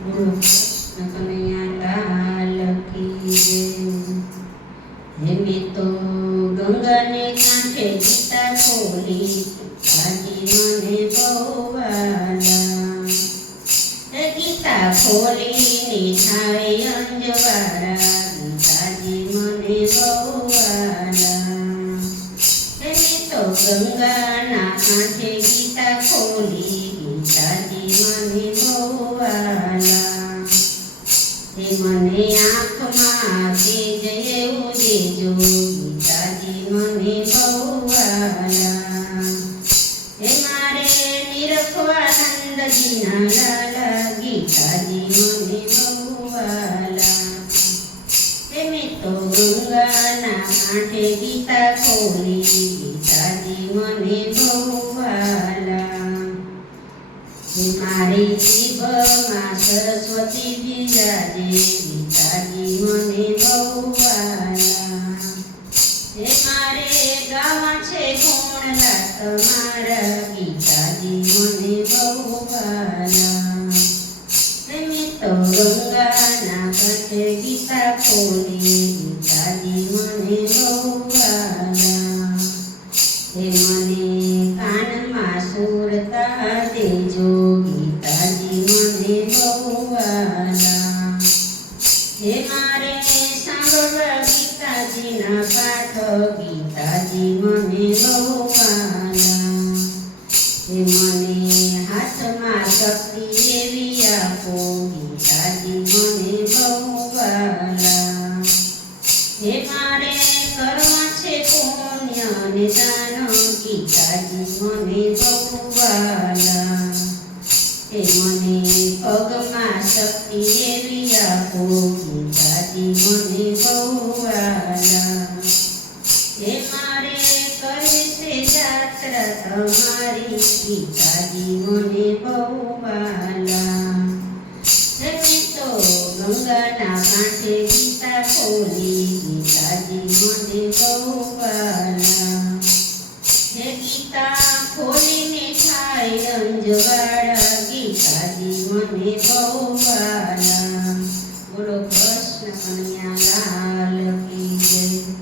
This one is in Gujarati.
બોલો કૃષ્ણ કનૈયા લાલ કી જય। હે મેં તો ગંગાને કાંઠે ગીતા ખોલી, આજી મને બહુ વાલા। હે ગીતા ખોલીને થાય અંજવાળા, ગીતાજી મને બહુ વાલા। હે મેં તો ગંગાના કાંઠે ગીતા ખોલી, ગીતાજી મને બહુ વાલા। હે મને આંખમાં તેજ એવું દેજો, ગીતાજી મને બહુ વાલા। હે મારે નિરખવા નંદજીના લાલા, ગીતાજી મને બહુ વાલા। હે મેં તો ગંગાના કાંઠે ગીતા ખોલી, ગીતાજી મને બહુ વાલા। હે મારી જીભમાં સરસ્વતી બિરાજે, ગીતાજી મને બહુ વાલા। હે મારે ગાવા છે ગુણલા તમારા, ગીતાજી મને બહુ વાલા। હે મેં તો ગંગાના કાંઠે ગીતા ખોલી, ગીતાજી મને બહુ વાલા। હે મને કાનમાં સુરતા દેજો, ગીતાજી મને બહુ વાલા। હે મારે સાંભળવા ગીતાજીના પાઠ, ગીતાજી મને બહુ વાલા। હે મને હાથમાં શક્તિ એવી આપો, ગીતાજી મને બહુ વાલા। હે મારે કરવા છે પુણ્ય ને દાન, ગીતાજી મને બહુ વાલા। હે મને પગમાં શક્તિ એવી આપો, ગીતાજી મને બહુ વાલા। હે મારે કરવી છે જાત્રા તમારી, ગીતાજી મને બહુ વાલા। હે મેં તો ગંગાના કાંઠે ગીતા ખોલી, ગીતાજી મને બહુ વાલા। હે ગીતા ખોલીને થાય અંજવાળા, ગીતાજી મને બહુ